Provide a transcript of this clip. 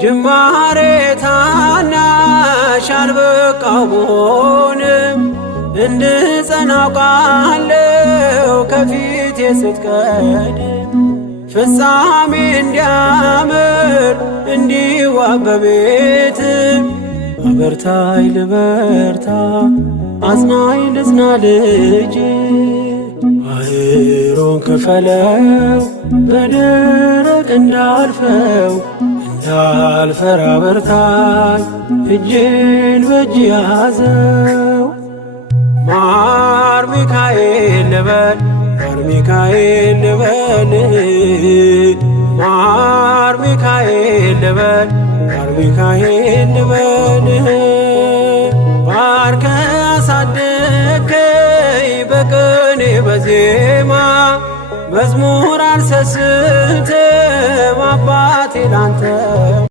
ጅማሬ ታናሽ አልበቃው ብሆንም እንድጸና አውቃለሁ ከፊቴ ስትቀድም ፍጻሜ እንዲያምር እንዲዋብ በቤት አበርታይ ልበርታ አጽናኝ ልጽና ልጅ ባህሩን ክፈለው በደረቅ እንዳልፈው እንዳልፈራ በርታኝ እጄን በእጅ ያዘው ማር ሚካኤል ልበል ማር ሚካኤል ልበል ማር ሚካኤል ልበል ማር ሚካኤል ልበል ባርከ አሳደግከኝ በቅኔ በዜማ መዝሙር አልሰስትም አባቴ ላንተ